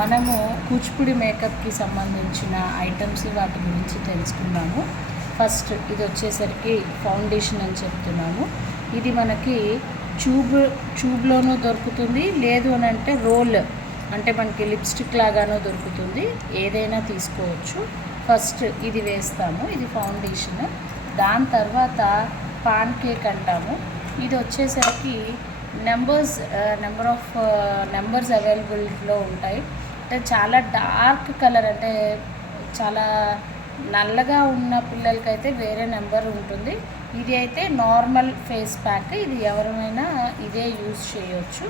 మనము కూచిపూడి మేకప్కి సంబంధించిన ఐటమ్స్ వాటి గురించి తెలుసుకున్నాము. ఫస్ట్ ఇది వచ్చేసరికి ఫౌండేషన్ అని చెప్తున్నాము. ఇది మనకి ట్యూబ్లోనూ దొరుకుతుంది, లేదు అని అంటే రోల్ అంటే మనకి లిప్స్టిక్ లాగానో దొరుకుతుంది. ఏదైనా తీసుకోవచ్చు. ఫస్ట్ ఇది వేస్తాము, ఇది ఫౌండేషన్. దాని తర్వాత పాన్ కేక్ అంటాము. ఇది వచ్చేసరికి నెంబర్ ఆఫ్ నెంబర్స్ అవైలబిలిటీలో ఉంటాయి. అంటే చాలా డార్క్ కలర్, అంటే చాలా నల్లగా ఉన్న పిల్లలకైతే వేరే నెంబర్ ఉంటుంది. ఇది అయితే నార్మల్ ఫేస్ ప్యాక్, ఇది ఎవరైనా ఇదే యూజ్ చేయొచ్చు.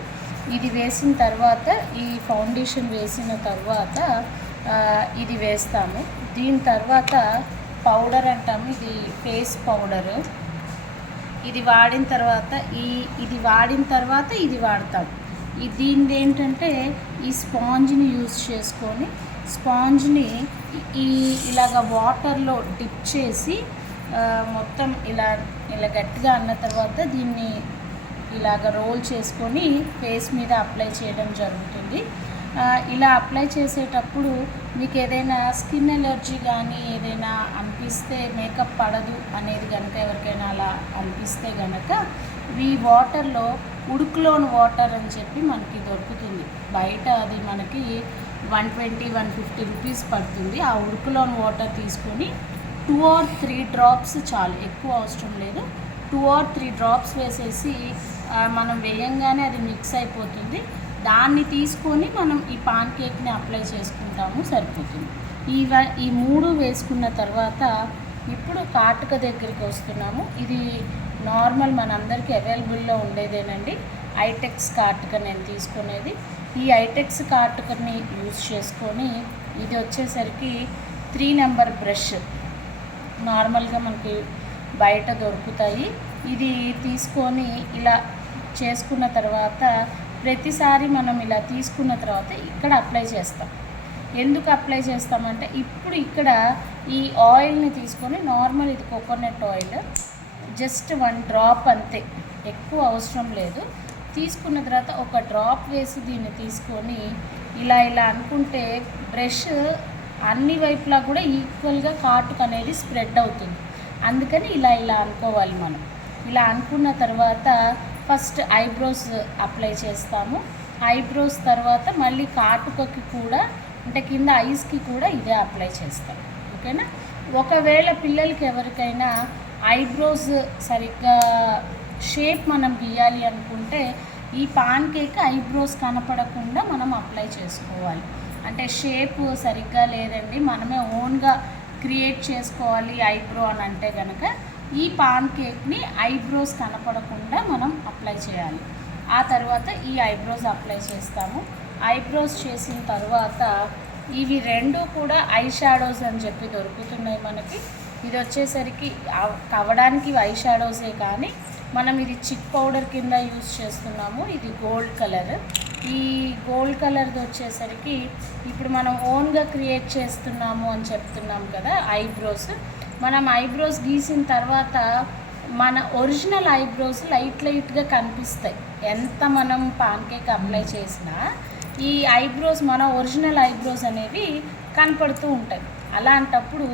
ఇది వేసిన తర్వాత ఈ ఫౌండేషన్ వేసిన తర్వాత ఇది వేస్తాము. దీని తర్వాత పౌడర్ అంటాము, ఇది ఫేస్ పౌడరు. ఇది వాడిన తర్వాత ఇది వాడతాం. దీనిది ఏంటంటే ఈ స్పాంజ్ని యూజ్ చేసుకొని స్పాంజ్ని ఇలాగ వాటర్లో డిప్ చేసి మొత్తం ఇలా గట్టిగా అన్న తర్వాత దీన్ని ఇలాగ రోల్ చేసుకొని ఫేస్ మీద అప్లై చేయడం జరుగుతుంది. ఇలా అప్లై చేసేటప్పుడు మీకు ఏదైనా స్కిన్ ఎలర్జీ కానీ ఏదైనా అనిపిస్తే, మేకప్ పడదు అనేది కనుక ఎవరికైనా అలా అనిపిస్తే కనుక ఈ వాటర్లో ఉడుకులోని వాటర్ అని చెప్పి మనకి దొరుకుతుంది బయట. అది మనకి 120-150 రూపీస్ పడుతుంది. ఆ ఉడుకులోని వాటర్ తీసుకొని 2 or 3 డ్రాప్స్ చాలు, ఎక్కువ అవసరం లేదు. 2 or 3 డ్రాప్స్ వేసేసి మనం వేయంగానే అది మిక్స్ అయిపోతుంది. దాన్ని తీసుకొని మనం ఈ పాన్ కేక్ని అప్లై చేసుకుంటాము, సరిపోతుంది. ఈ 3 వేసుకున్న తర్వాత ఇప్పుడు కాటుక దగ్గరికి వస్తున్నాము. ఇది నార్మల్ మనందరికీ అవైలబుల్లో ఉండేదేనండి. ఐటెక్స్ కాటుక నేను తీసుకునేది. ఈ ఐటెక్స్ కాటుకని యూజ్ చేసుకొని ఇది వచ్చేసరికి 3 నెంబర్ బ్రష్ నార్మల్గా మనకి బయట దొరుకుతాయి. ఇది తీసుకొని ఇలా చేసుకున్న తర్వాత ప్రతిసారి మనం ఇలా తీసుకున్న తర్వాత ఇక్కడ అప్లై చేస్తాం. ఎందుకు అప్లై చేస్తామంటే ఇప్పుడు ఇక్కడ ఈ ఆయిల్ని తీసుకొని నార్మల్, ఇది కోకోనట్ ఆయిల్, జస్ట్ 1 డ్రాప్ అంతే, ఎక్కువ అవసరం లేదు. తీసుకున్న తర్వాత ఒక డ్రాప్ వేసి దీన్ని తీసుకొని ఇలా అనుకుంటే బ్రష్ అన్ని వైపులా కూడా ఈక్వల్గా కాటుక అనేది స్ప్రెడ్ అవుతుంది. అందుకని ఇలా అనుకోవాలి మనం. ఇలా అనుకున్న తర్వాత ఫస్ట్ ఐబ్రోస్ అప్లై చేస్తాము. ఐబ్రోస్ తర్వాత మళ్ళీ కాటుకకి కూడా, అంటే కింద ఐస్కి కూడా ఇదే అప్లై చేస్తాం. ఓకేనా? ఒకవేళ పిల్లలకి ఎవరికైనా ఐబ్రోస్ సరిగ్గా షేప్ మనం గీయాలి అనుకుంటే ఈ పాన్ కేక్ ఐబ్రోస్ కనపడకుండా మనం అప్లై చేసుకోవాలి. అంటే షేప్ సరిగ్గా లేదండి, మనమే ఓన్గా క్రియేట్ చేసుకోవాలి ఐబ్రో అని అంటే కనుక ఈ పాన్ కేక్ని ఐబ్రోస్ కనపడకుండా మనం అప్లై చేయాలి. ఆ తర్వాత ఈ ఐబ్రోస్ అప్లై చేస్తాము. ఐబ్రోస్ చేసిన తర్వాత ఇవి 2 కూడా ఐ షాడోస్ అని చెప్పి దొరుకుతున్నాయి మనకి. ఇది వచ్చేసరికి కవడానికి ఐ షాడోసే, కానీ మనం ఇది చిక్ పౌడర్ కింద యూజ్ చేస్తున్నాము. ఇది గోల్డ్ కలర్. ఈ గోల్డ్ కలర్ది వచ్చేసరికి ఇప్పుడు మనం ఓన్గా క్రియేట్ చేస్తున్నాము అని చెప్తున్నాం కదా ఐబ్రోస్. మనం ఐబ్రోస్ గీసిన తర్వాత మన ఒరిజినల్ ఐబ్రోస్ లైట్గా కనిపిస్తాయి. ఎంత మనం పాన్ కేక్ అప్లై చేసినా ఈ ఐబ్రోస్, మన ఒరిజినల్ ఐబ్రోస్ అనేవి కనపడుతూ ఉంటాయి. అలాంటప్పుడు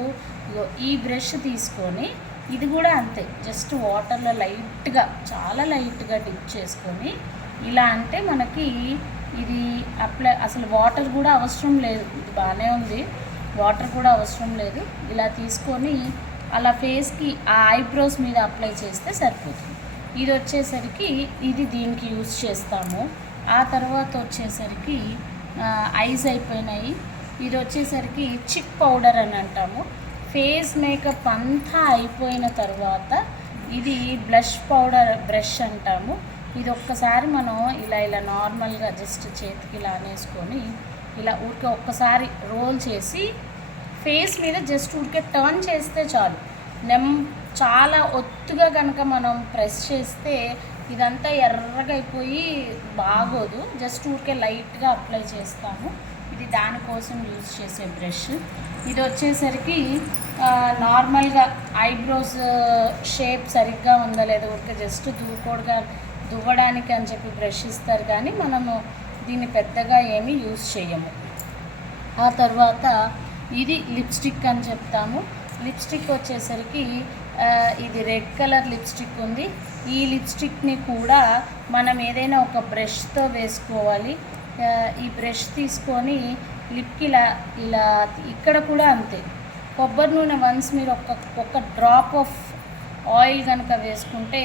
ఈ బ్రష్ తీసుకొని ఇది కూడా అంతే, జస్ట్ వాటర్లో లైట్గా, చాలా లైట్గా డిప్ చేసుకొని ఇలా అంటే మనకి ఇది అప్లై, అసలు వాటర్ కూడా అవసరం లేదు. ఇది బాగానే ఉంది, వాటర్ కూడా అవసరం లేదు. ఇలా తీసుకొని అలా ఫేస్కి ఆ ఐబ్రోస్ మీద అప్లై చేస్తే సరిపోతుంది. ఇది వచ్చేసరికి ఇది దీనికి యూజ్ చేస్తాము. ఆ తర్వాత వచ్చేసరికి ఐస్ అయిపోయినాయి. ఇది వచ్చేసరికి చిక్ పౌడర్ అని అంటాము. ఫేస్ మేకప్ అంతా అయిపోయిన తర్వాత ఇది బ్లష్ పౌడర్ బ్రష్ అంటాము. ఇది ఒక్కసారి మనం ఇలా నార్మల్గా జస్ట్ చేతికి ఇలా అనేసుకొని ఇలా ఒక్కసారి రోల్ చేసి ఫేస్ మీద జస్ట్ ఊరికే టర్న్ చేస్తే చాలు. చాలా ఒత్తుగా కనుక మనం ప్రెస్ చేస్తే ఇదంతా ఎర్రగా అయిపోయి బాగోదు. జస్ట్ ఊరికే లైట్గా అప్లై చేస్తాము. ఇది దానికోసం యూజ్ చేసే బ్రష్. ఇది వచ్చేసరికి నార్మల్గా ఐబ్రోస్ షేప్ సరిగ్గా ఉందా లేదా ఊరికే జస్ట్ దువ్వడానికి అని చెప్పి బ్రష్ ఇస్తారు, కానీ మనము దీన్ని పెద్దగా ఏమీ యూజ్ చేయము. ఆ తర్వాత ఇది లిప్స్టిక్ అని చెప్తాము. లిప్స్టిక్ వచ్చేసరికి ఇది రెడ్ కలర్ లిప్స్టిక్ ఉంది. ఈ లిప్స్టిక్ని కూడా మనం ఏదైనా ఒక బ్రష్తో వేసుకోవాలి. ఈ బ్రష్ తీసుకొని లిప్కి ఇలా ఇక్కడ కూడా అంతే. కొబ్బరి నూనె వన్స్ మీరు ఒక డ్రాప్ ఆఫ్ ఆయిల్ కనుక వేసుకుంటే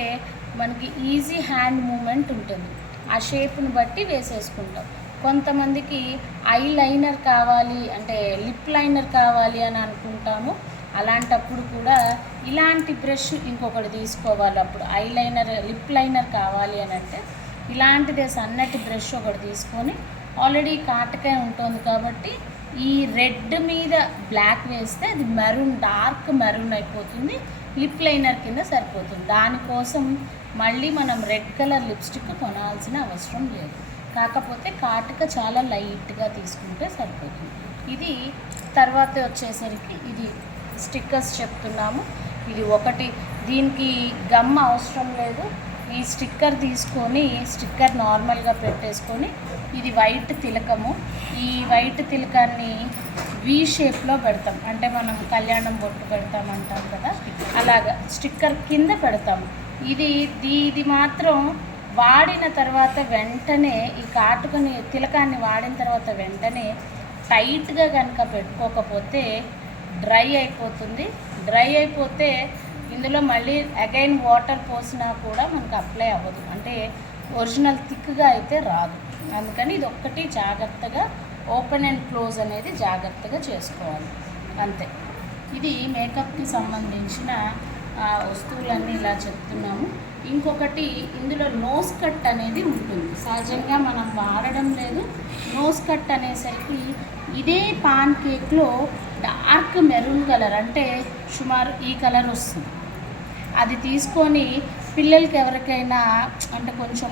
మనకి ఈజీ హ్యాండ్ మూమెంట్ ఉంటుంది. ఆ షేప్ని బట్టి వేసేసుకుంటాం. కొంతమందికి ఐ లైనర్ కావాలి అంటే లిప్ లైనర్ కావాలి అని అనుకుంటాము. అలాంటప్పుడు కూడా ఇలాంటి బ్రష్ ఇంకొకటి తీసుకోవాలి. అప్పుడు ఐ లైనర్ లిప్ లైనర్ కావాలి అని అంటే ఇలాంటిదే సన్నటి బ్రష్ ఒకటి తీసుకొని, ఆల్రెడీ కాటకాయ ఉంటుంది కాబట్టి ఈ రెడ్ మీద బ్లాక్ వేస్తే అది మెరూన్, డార్క్ మెరూన్ అయిపోతుంది. లిప్ లైనర్ కింద సరిపోతుంది. దానికోసం మళ్ళీ మనం రెడ్ కలర్ లిప్స్టిక్ కొనాల్సిన అవసరం లేదు. కాకపోతే కాటుక చాలా లైట్గా తీసుకుంటే సరిపోతుంది. ఇది తర్వాత వచ్చేసరికి ఇది స్టిక్కర్స్ చెప్తున్నాము. ఇది ఒకటి, దీనికి గమ్ అవసరం లేదు. ఈ స్టిక్కర్ తీసుకొని స్టిక్కర్ నార్మల్గా పెట్టేసుకొని, ఇది వైట్ తిలకము. ఈ వైట్ తిలకాన్ని వి షేప్లో పెడతాం. అంటే మనం కళ్యాణం బొట్టు పెడతామంటాం కదా, అలాగా స్టిక్కర్ కింద పెడతాము. ఇది మాత్రం వాడిన తర్వాత వెంటనే ఈ కాటుకని తిలకాన్ని వాడిన తర్వాత వెంటనే టైట్గా కనుక పెట్టుకోకపోతే డ్రై అయిపోతుంది. డ్రై అయిపోతే ఇందులో మళ్ళీ అగైన్ వాటర్ పోసినా కూడా మనకు అప్లై అవ్వదు. అంటే ఒరిజినల్ థిక్గా అయితే రాదు. అందుకని ఇది ఒక్కటి జాగ్రత్తగా ఓపెన్ అండ్ క్లోజ్ అనేది జాగ్రత్తగా చేసుకోవాలి అంతే. ఇది మేకప్కి సంబంధించిన వస్తువులన్నీ ఇలా చెప్తున్నాము. ఇంకొకటి, ఇందులో నోస్ కట్ అనేది ఉంటుంది. సహజంగా మనం వాడడం లేదు. నోస్ కట్ అనేసరికి ఇదే పాన్ కేక్లో డార్క్ మెరూన్ కలర్, అంటే సుమారు ఈ కలర్ వస్తుంది. అది తీసుకొని పిల్లలకి ఎవరికైనా అంటే కొంచెం